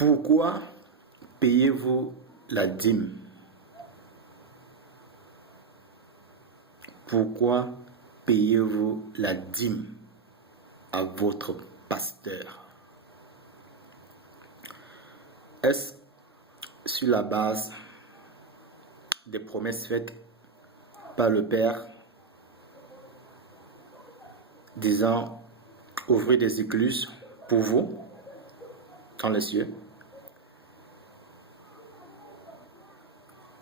Pourquoi payez-vous la dîme? Pourquoi payez-vous la dîme à votre pasteur? Est-ce sur la base des promesses faites par le Père disant ouvrez des écluses pour vous dans les cieux,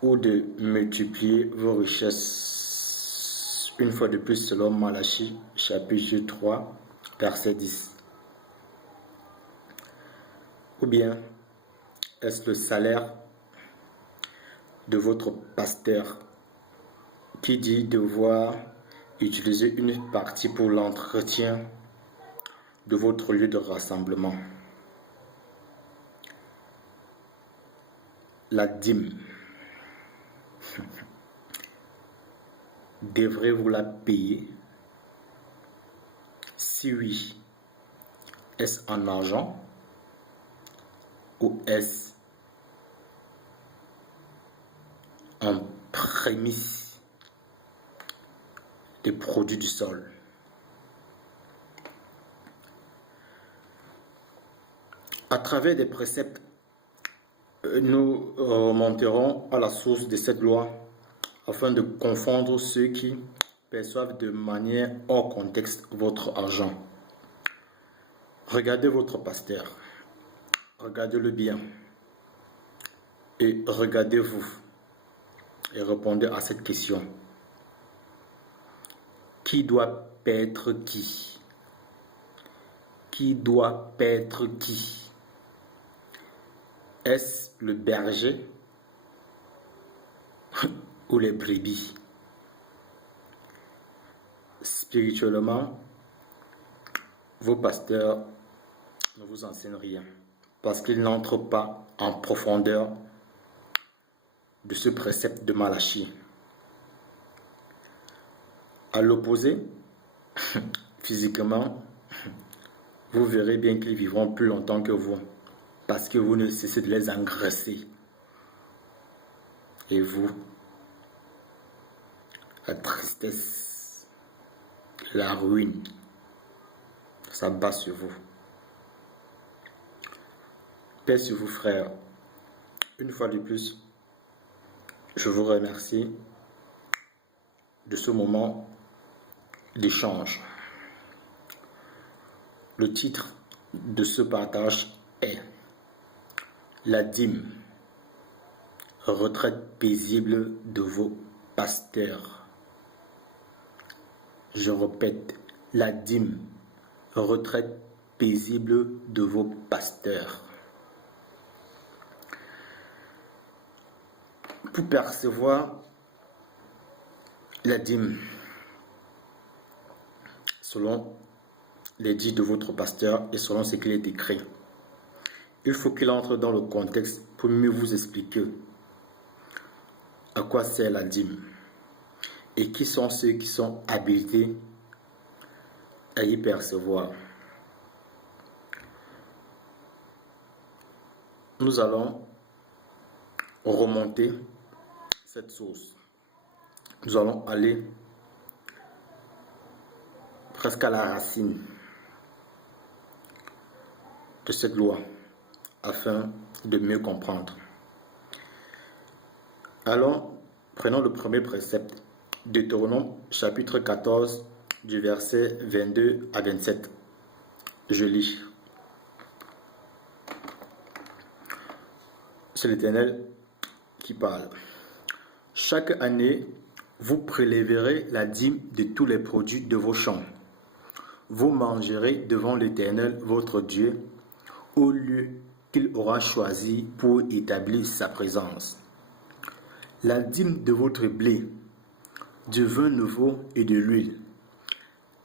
ou de multiplier vos richesses une fois de plus selon Malachie chapitre 3 verset 10? Ou bien est-ce le salaire de votre pasteur qui dit devoir utiliser une partie pour l'entretien de votre lieu de rassemblement? La dîme, devrez-vous la payer? Si oui, est-ce en argent ou est-ce en prémisse des produits du sol? À travers des préceptes, nous remonterons à la source de cette loi afin de confondre ceux qui perçoivent de manière hors contexte votre argent. Regardez votre pasteur, regardez-le bien et regardez-vous et répondez à cette question. Qui doit paître qui? Qui doit paître qui? Est-ce le berger ou les brebis? Spirituellement, vos pasteurs ne vous enseignent rien parce qu'ils n'entrent pas en profondeur de ce précepte de Malachie. À l'opposé, physiquement, vous verrez bien qu'ils vivront plus longtemps que vous parce que vous ne cessez de les engraisser. Et vous, la tristesse, la ruine, ça bat sur vous. Paix sur vous, frères. Une fois de plus, je vous remercie de ce moment d'échange. Le titre de ce partage est La dîme, retraite paisible de vos pasteurs. Je répète, la dîme, retraite paisible de vos pasteurs. Pour percevoir la dîme, selon les dits de votre pasteur et selon ce qu'il est écrit, il faut qu'il entre dans le contexte pour mieux vous expliquer à quoi sert la dîme et qui sont ceux qui sont habilités à y percevoir. Nous allons remonter cette source. Nous allons aller presque à la racine de cette loi afin de mieux comprendre. Alors, prenons le premier précepte, Deutéronome chapitre 14 du verset 22 à 27. Je lis. C'est l'Éternel qui parle. Chaque année, vous prélèverez la dîme de tous les produits de vos champs. Vous mangerez devant l'Éternel votre Dieu au lieu qu'il aura choisi pour établir sa présence. La dîme de votre blé, du vin nouveau et de l'huile,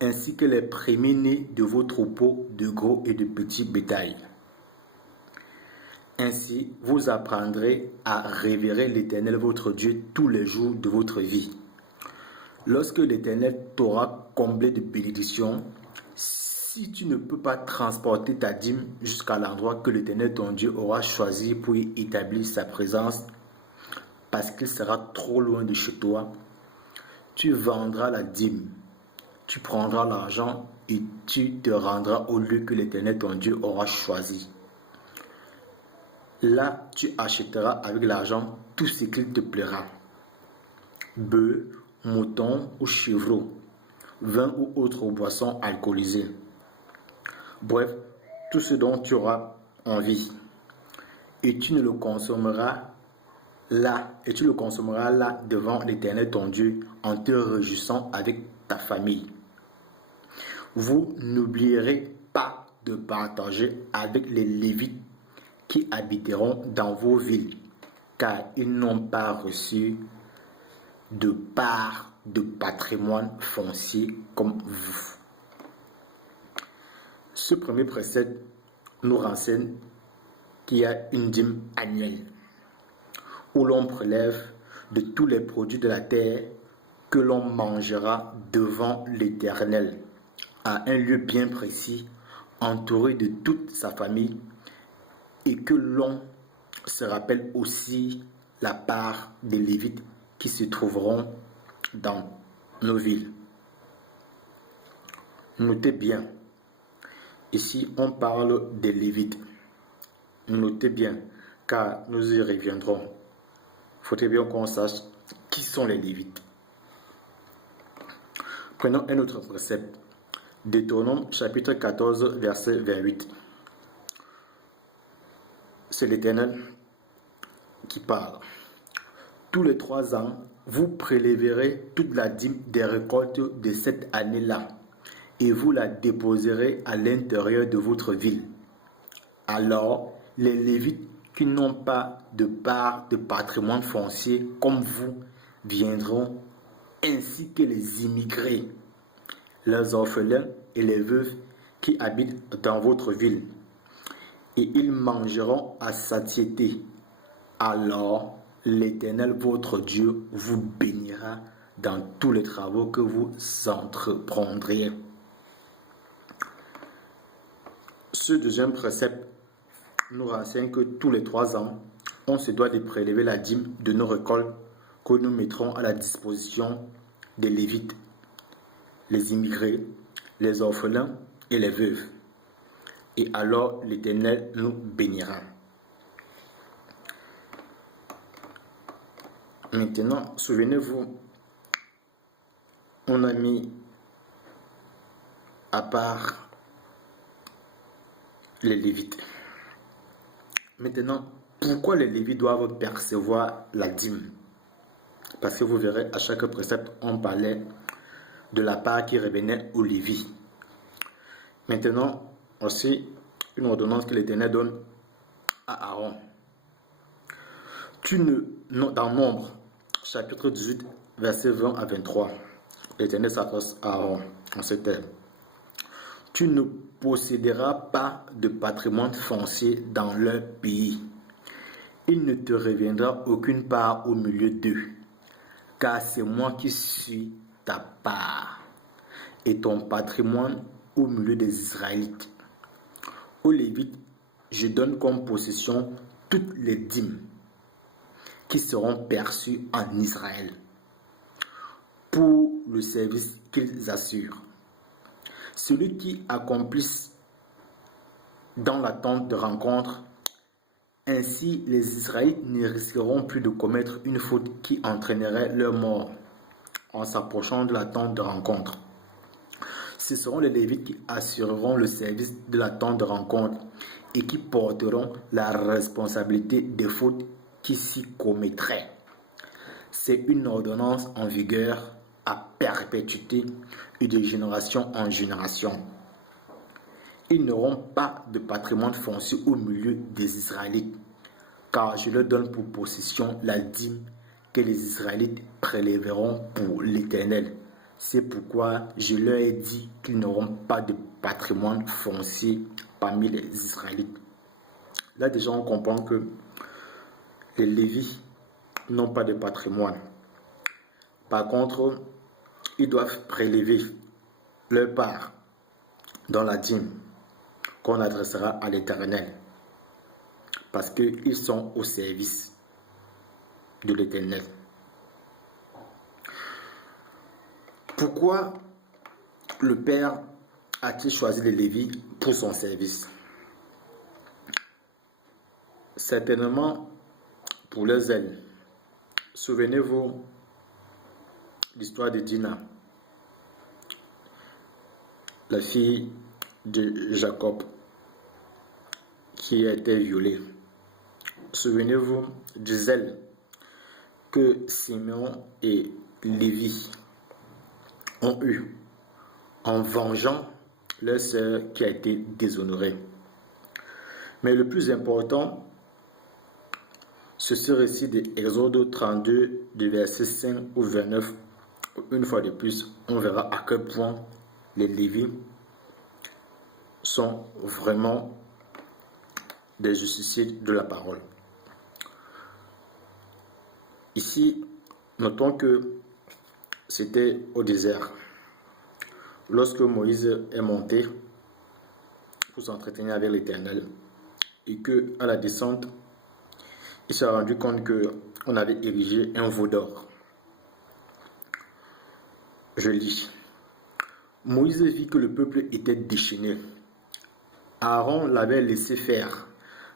ainsi que les premiers-nés de vos troupeaux de gros et de petits bétail. Ainsi, vous apprendrez à révérer l'Éternel votre Dieu tous les jours de votre vie. Lorsque l'Éternel t'aura comblé de bénédictions, Si tu ne peux pas transporter ta dîme jusqu'à l'endroit que l'Éternel ton Dieu aura choisi pour y établir sa présence, parce qu'il sera trop loin de chez toi, tu vendras la dîme, tu prendras l'argent et tu te rendras au lieu que l'Éternel ton Dieu aura choisi. Là, tu achèteras avec l'argent tout ce qu'il te plaira. Bœuf, mouton ou chevreau, vin ou autre boisson alcoolisée. Bref, tout ce dont tu auras envie. Et tu le consommeras là devant l'Éternel ton Dieu en te réjouissant avec ta famille. Vous n'oublierez pas de partager avec les Lévites qui habiteront dans vos villes, car ils n'ont pas reçu de part de patrimoine foncier comme vous. Ce premier précepte nous renseigne qu'il y a une dîme annuelle où l'on prélève de tous les produits de la terre que l'on mangera devant l'Éternel à un lieu bien précis, entouré de toute sa famille, et que l'on se rappelle aussi la part des Lévites qui se trouveront dans nos villes. Notez bien, ici on parle des Lévites. Notez bien, car nous y reviendrons. Il faudrait bien qu'on sache qui sont les Lévites. Prenons un autre précepte. Deutéronome chapitre 14, verset 28. C'est l'Éternel qui parle. Tous les 3 ans, vous prélèverez toute la dîme des récoltes de cette année-là et vous la déposerez à l'intérieur de votre ville. Alors, les Lévites qui n'ont pas de part de patrimoine foncier comme vous viendront, ainsi que les immigrés, les orphelins et les veuves qui habitent dans votre ville, et ils mangeront à satiété. Alors l'Éternel votre Dieu vous bénira dans tous les travaux que vous entreprendrez. Ce deuxième précepte nous renseigne que tous les 3 ans, on se doit de prélever la dîme de nos récoltes que nous mettrons à la disposition des Lévites, les immigrés, les orphelins et les veuves. Et alors l'Éternel nous bénira. Maintenant, souvenez-vous, on a mis à part les Lévites. Maintenant, pourquoi les Lévites doivent percevoir la dîme? Parce que vous verrez, à chaque précepte, on parlait de la part qui revenait aux Lévites. Maintenant, aussi, une ordonnance que l'Éternel donne à Aaron. Dans Nombre, chapitre 18, versets 20 à 23, l'Éternel s'adresse à Aaron en ces termes. Tu ne posséderas pas de patrimoine foncier dans leur pays. Il ne te reviendra aucune part au milieu d'eux, car c'est moi qui suis ta part et ton patrimoine au milieu des Israélites. Aux Lévites, je donne comme possession toutes les dîmes qui seront perçues en Israël pour le service qu'ils assurent. Celui qui accomplisse dans la tente de rencontre, ainsi les Israélites ne risqueront plus de commettre une faute qui entraînerait leur mort en s'approchant de la tente de rencontre. Ce seront les Lévites qui assureront le service de la tente de rencontre et qui porteront la responsabilité des fautes qui s'y commettraient. C'est une ordonnance en vigueur à perpétuité et de génération en génération. Ils n'auront pas de patrimoine foncier au milieu des Israélites, car je leur donne pour possession la dîme que les Israélites prélèveront pour l'Éternel. C'est pourquoi je leur ai dit qu'ils n'auront pas de patrimoine foncier parmi les Israélites. Là déjà on comprend que les Lévites n'ont pas de patrimoine. Par contre, ils doivent prélever leur part dans la dîme qu'on adressera à l'Éternel, parce qu'ils sont au service de l'Éternel. Pourquoi le Père a-t-il choisi les Lévites pour son service? Certainement pour leur zèle. Souvenez-vous l'histoire de Dina, la fille de Jacob, qui a été violée. Souvenez-vous du zèle que Simeon et Lévi ont eu en vengeant leur sœur qui a été déshonorée. Mais le plus important, c'est ce récit d'Exode 32, du verset 5 au 29. Une fois de plus, on verra à quel point les Lévites sont vraiment des justiciers de la parole. Ici, notons que c'était au désert. Lorsque Moïse est monté pour s'entretenir avec l'Éternel et que à la descente, il s'est rendu compte qu'on avait érigé un veau d'or. Je lis. Moïse vit que le peuple était déchaîné. Aaron l'avait laissé faire,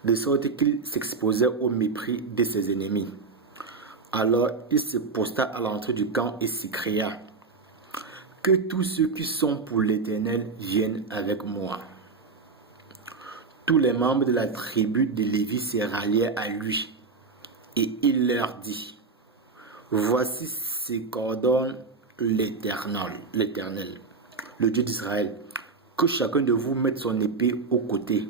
de sorte qu'il s'exposait au mépris de ses ennemis. Alors il se posta à l'entrée du camp et s'écria: que tous ceux qui sont pour l'Éternel viennent avec moi. Tous les membres de la tribu de Lévi se rallièrent à lui, et il leur dit: voici ce qu'ordonne l'Éternel, le Dieu d'Israël, que chacun de vous mette son épée au côté,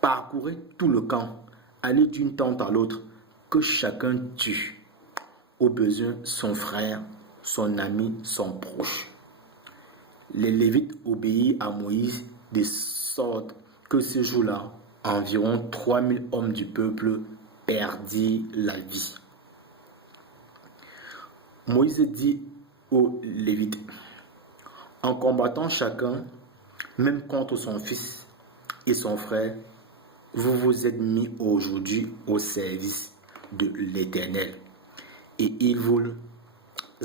parcourez tout le camp, allez d'une tente à l'autre, que chacun tue, au besoin, son frère, son ami, son proche. Les Lévites obéirent à Moïse de sorte que ce jour-là, environ 3000 hommes du peuple perdirent la vie. Moïse dit aux Lévites: en combattant chacun, même contre son fils et son frère, vous vous êtes mis aujourd'hui au service de l'Éternel, et il vous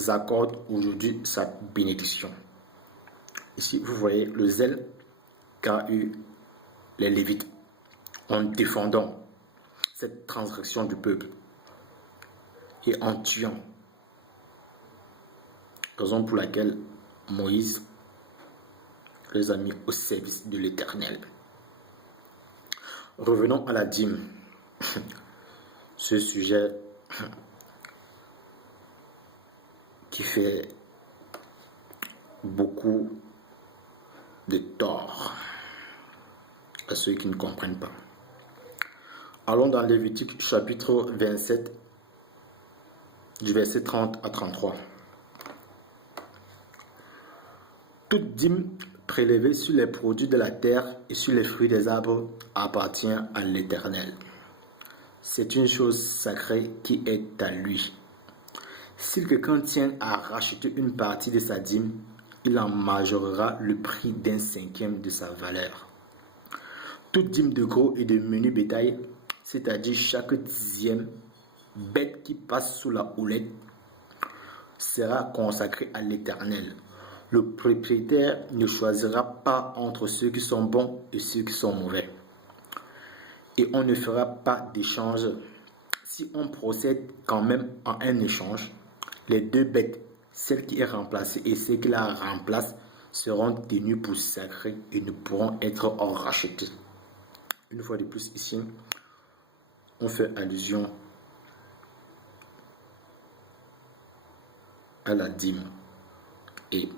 accorde aujourd'hui sa bénédiction. Ici, vous voyez le zèle qu'a eu les Lévites en défendant cette transgression du peuple et en tuant. Raison pour laquelle Moïse les a mis au service de l'Éternel. Revenons à la dîme. Ce sujet qui fait beaucoup de tort à ceux qui ne comprennent pas. Allons dans Lévitique chapitre 27, du verset 30 à 33. Toute dîme prélevée sur les produits de la terre et sur les fruits des arbres appartient à l'Éternel. C'est une chose sacrée qui est à lui. Si quelqu'un tient à racheter une partie de sa dîme, il en majorera le prix d'un cinquième de sa valeur. Toute dîme de gros et de menu bétail, c'est-à-dire chaque dixième bête qui passe sous la houlette, sera consacrée à l'Éternel. Le propriétaire ne choisira pas entre ceux qui sont bons et ceux qui sont mauvais. Et on ne fera pas d'échange. Si on procède quand même à un échange, les deux bêtes, celle qui est remplacée et celle qui la remplace, seront tenues pour sacrées et ne pourront être rachetées. Une fois de plus ici, on fait allusion à la dîme et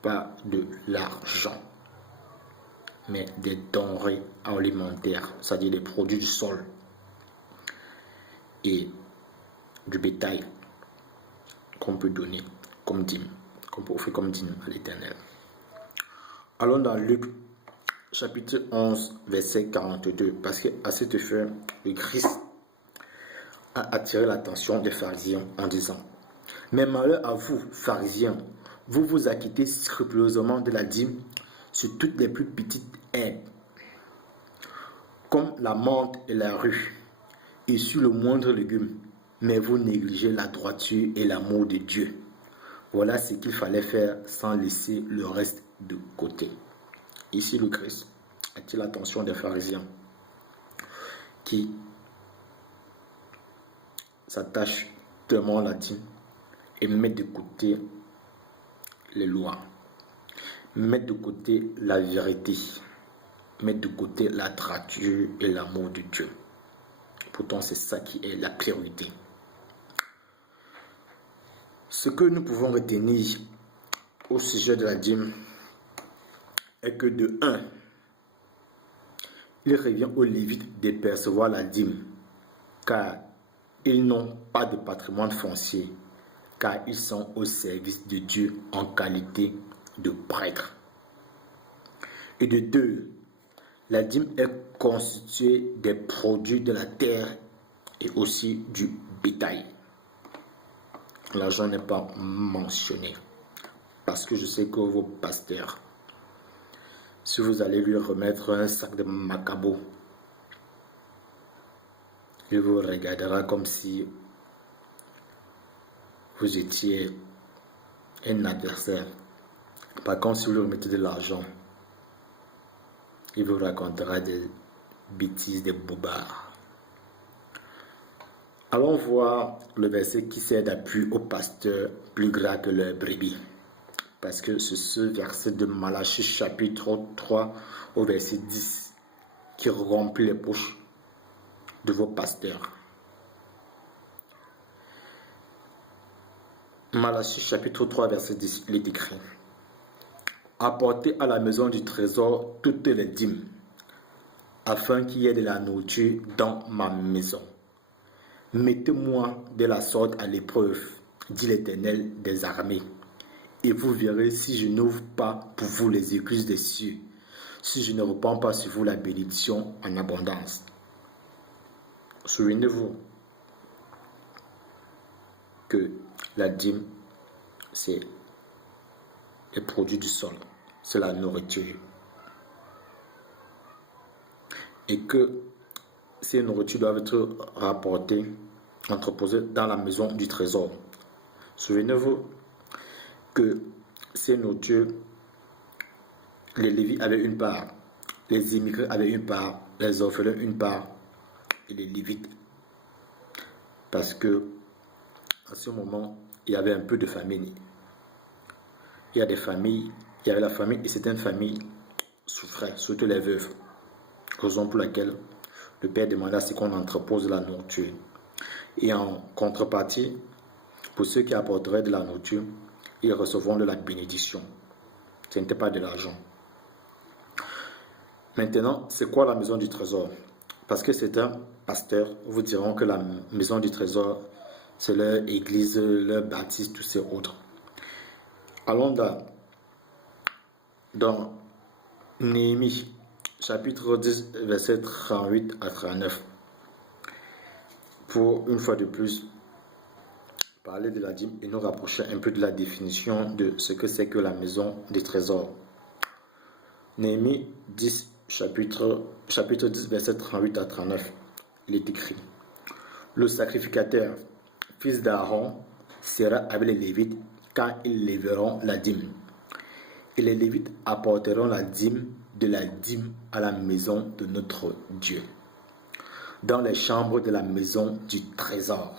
pas de l'argent, mais des denrées alimentaires, c'est-à-dire des produits du sol et du bétail qu'on peut donner comme dîme, qu'on peut offrir comme dîme à l'Éternel. Allons dans Luc chapitre 11, verset 42, parce qu'à cette fin, le Christ a attiré l'attention des pharisiens en disant: mais malheur à vous, pharisiens, vous vous acquittez scrupuleusement de la dîme, sur toutes les plus petites herbes, comme la menthe et la rue, et sur le moindre légume, mais vous négligez la droiture et l'amour de Dieu. Voilà ce qu'il fallait faire sans laisser le reste de côté. Ici, le Christ attire l'attention des pharisiens qui s'attachent tellement à la dîme et mettent de côté les lois, mettent de côté la vérité, mettent de côté la droiture et l'amour de Dieu. Pourtant, c'est ça qui est la priorité. Ce que nous pouvons retenir au sujet de la dîme est que de 1, il revient aux Lévites de percevoir la dîme, car ils n'ont pas de patrimoine foncier, car ils sont au service de Dieu en qualité de prêtres. Et de 2, la dîme est constituée des produits de la terre et aussi du bétail. L'argent n'est pas mentionné, parce que je sais que vos pasteurs, si vous allez lui remettre un sac de macabo, il vous regardera comme si vous étiez un adversaire. Par contre, si vous lui remettez de l'argent, il vous racontera des bêtises, des bobards. Allons voir le verset qui sert d'appui aux pasteurs plus gras que leurs brebis. Parce que c'est ce verset de Malachie chapitre 3 au verset 10 qui remplit les poches de vos pasteurs. Malachie chapitre 3 verset 10, il est écrit: apportez à la maison du trésor toutes les dîmes, afin qu'il y ait de la nourriture dans ma maison. Mettez-moi de la sorte à l'épreuve, dit l'Éternel des armées, et vous verrez si je n'ouvre pas pour vous les écluses des cieux, si je ne répands pas sur vous la bénédiction en abondance. Souvenez-vous que la dîme, c'est les produits du sol, c'est la nourriture. Et que ces nourritures doivent être rapportées, entreposées dans la maison du trésor. Souvenez-vous que ces nourritures, les Lévites avaient une part, les immigrés avaient une part, les orphelins une part, et les Lévites. Parce que à ce moment, il y avait un peu de famine. Il y a des familles, il y avait la famille et certaines familles souffraient, surtout les veuves. Raison pour laquelle le père demandait à ce qu'on entrepose la nourriture. Et en contrepartie, pour ceux qui apporteraient de la nourriture, ils recevront de la bénédiction. Ce n'était pas de l'argent. Maintenant, c'est quoi la maison du trésor? Parce que certains pasteurs vous diront que la maison du trésor, c'est leur église, leur baptiste, tous ces autres. Allons dans Néhémie, chapitre 10, versets 38 à 39. Pour une fois de plus, parler de la dîme et nous rapprocher un peu de la définition de ce que c'est que la maison des trésors. Néhémie 10, chapitre 10, versets 38 à 39. Il est écrit: le sacrificateur, fils d'Aaron, sera avec les Lévites quand ils lèveront la dîme. Et les Lévites apporteront la dîme de la dîme à la maison de notre Dieu, dans les chambres de la maison du trésor.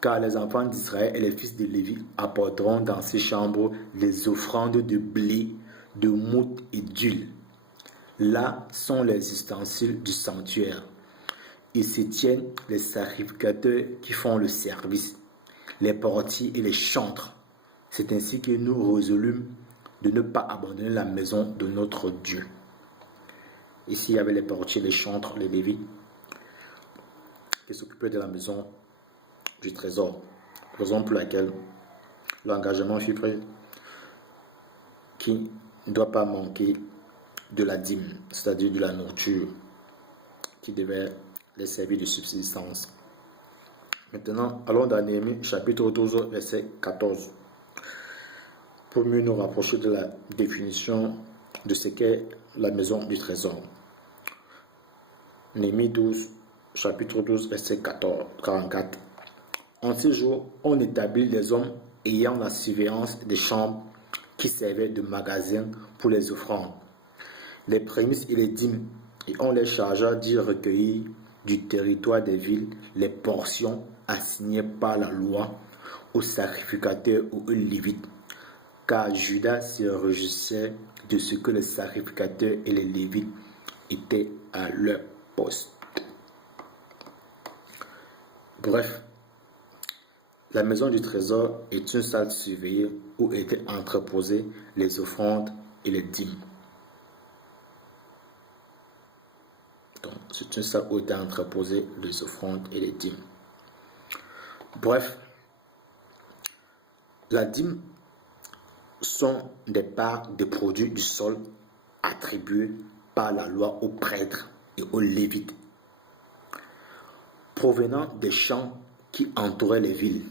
Car les enfants d'Israël et les fils de Lévi apporteront dans ces chambres les offrandes de blé, de mouton et d'huile. Là sont les ustensiles du sanctuaire. Et s'y tiennent les sacrificateurs qui font le service, les portiers et les chantres. C'est ainsi que nous résolûmes de ne pas abandonner la maison de notre Dieu. Ici, il y avait les portiers, les chantres, les Lévites qui s'occupaient de la maison du trésor. Raison pour laquelle l'engagement fut pris qui ne doit pas manquer de la dîme, c'est-à-dire de la nourriture qui devait les servir de subsistance. Maintenant, allons dans Néhémie chapitre 12, verset 14. pour mieux nous rapprocher de la définition de ce qu'est la maison du trésor. Néhémie 12, chapitre 12, verset 44. En ce jour, on établit les hommes ayant la surveillance des chambres qui servaient de magasin pour les offrandes, les prémices et les dîmes, et on les chargea d'y recueillir du territoire des villes les portions assignées par la loi aux sacrificateurs ou aux lévites, car Judas se réjouissait de ce que les sacrificateurs et les lévites étaient à leur poste. Bref, la maison du trésor est une salle surveillée où étaient entreposées les offrandes et les dîmes. Donc, c'est une salle où étaient entreposées les offrandes et les dîmes. Bref, la dîme sont des parts des produits du sol attribués par la loi aux prêtres et aux lévites, provenant des champs qui entouraient les villes.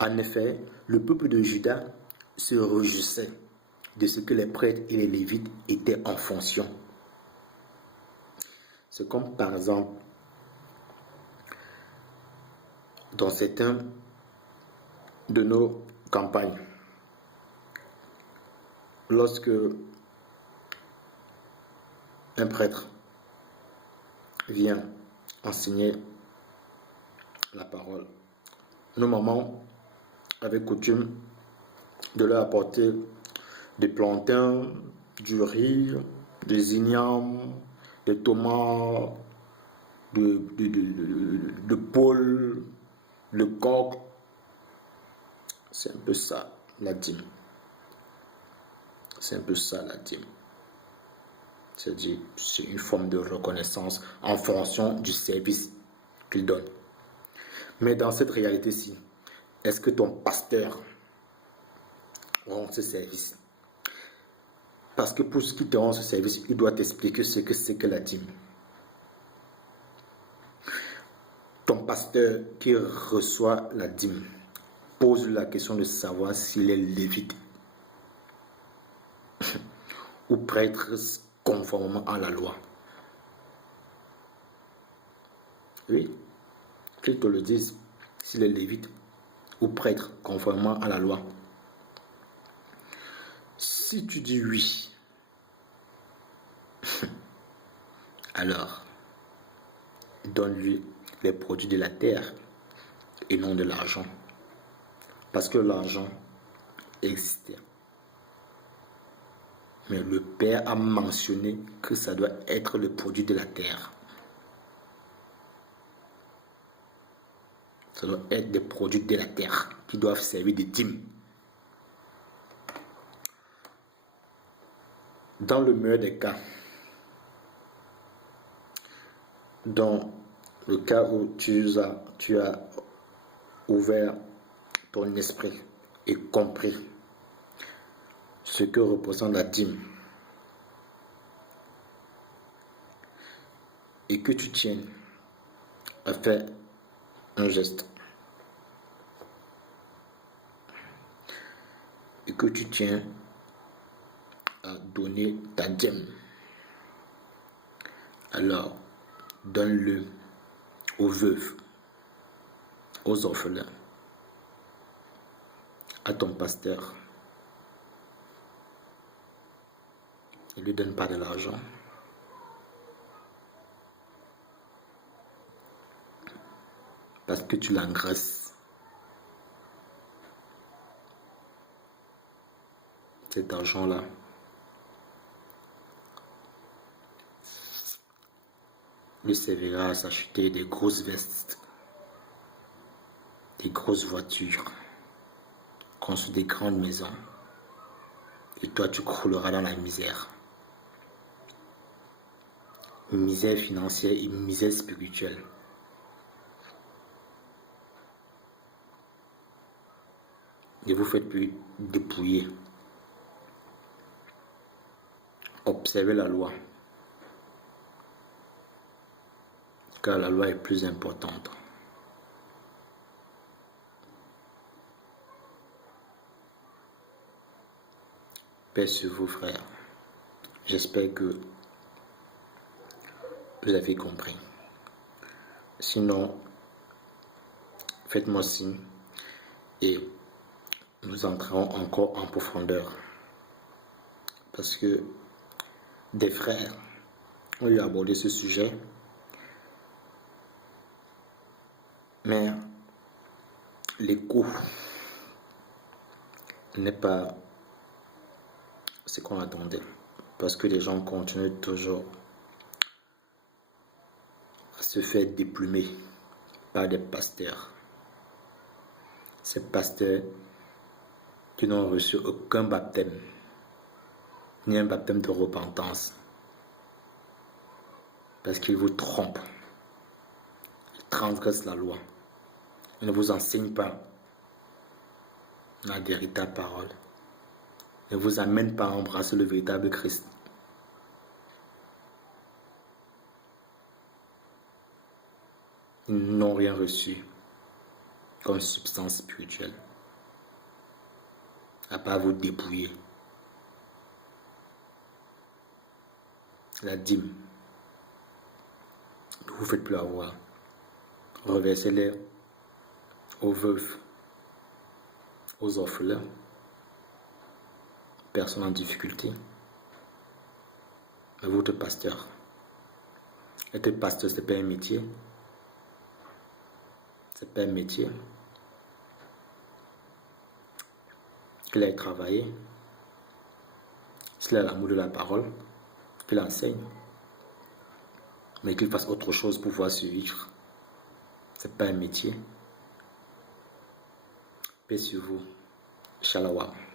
En effet, le peuple de Juda se réjouissait de ce que les prêtres et les lévites étaient en fonction. C'est comme par exemple dans certains de nos campagnes, lorsque un prêtre vient enseigner la parole, nos mamans avaient coutume de leur apporter des plantains, du riz, des ignames, des tomates, de poule, le coq. C'est un peu ça la dîme. C'est un peu ça la dîme. C'est-à-dire, c'est une forme de reconnaissance en fonction du service qu'il donne. Mais dans cette réalité-ci, est-ce que ton pasteur rend ce service? Parce que pour ce qui te rend ce service, il doit t'expliquer ce que c'est que la dîme. Ton pasteur qui reçoit la dîme pose la question de savoir s'il est lévite ou prêtre conformément à la loi. Oui, qu'il te le dise, s'il est lévite ou prêtre conformément à la loi. Si tu dis oui, alors donne-lui les produits de la terre et non de l'argent. Parce que l'argent existait. Mais le Père a mentionné que ça doit être le produit de la terre. Ça doit être des produits de la terre qui doivent servir de dîmes. Dans le meilleur des cas, dans le cas où tu as ouvert ton esprit et compris ce que représente la dîme et que tu tiens à faire un geste et que tu tiens à donner ta dîme, alors donne-le aux veuves, aux orphelins, à ton pasteur. Ne lui donne pas de l'argent. Parce que tu l'engraisses. Cet argent-là lui servira à s'acheter des grosses vestes, des grosses voitures, construire des grandes maisons. Et toi, tu crouleras dans la misère. Une misère financière et une misère spirituelle. Ne vous faites plus dépouiller. Observez la loi. Car la loi est plus importante. Paix sur vous, frères. J'espère que vous avez compris. Sinon, faites-moi signe et nous entrerons encore en profondeur. Parce que des frères ont eu abordé ce sujet, mais l'écho n'est pas ce qu'on attendait. Parce que les gens continuent toujours à se faire déplumer par des pasteurs. Ces pasteurs qui n'ont reçu aucun baptême, ni un baptême de repentance. Parce qu'ils vous trompent. Ils transgressent la loi. Ils ne vous enseignent pas la véritable parole. Ils ne vous amènent pas à embrasser le véritable Christ. Ils n'ont rien reçu comme substance spirituelle, à part vous dépouiller. La dîme que vous ne faites plus avoir, reversez-les aux veuves, aux orphelins, personnes en difficulté. Mais votre pasteur, être pasteur, ce n'est pas un métier. C'est pas un métier. Qu'il aille travailler, s'il a l'amour de la parole, qu'il enseigne, mais qu'il fasse autre chose pour pouvoir survivre. C'est pas un métier. Paix sur vous. Shalom.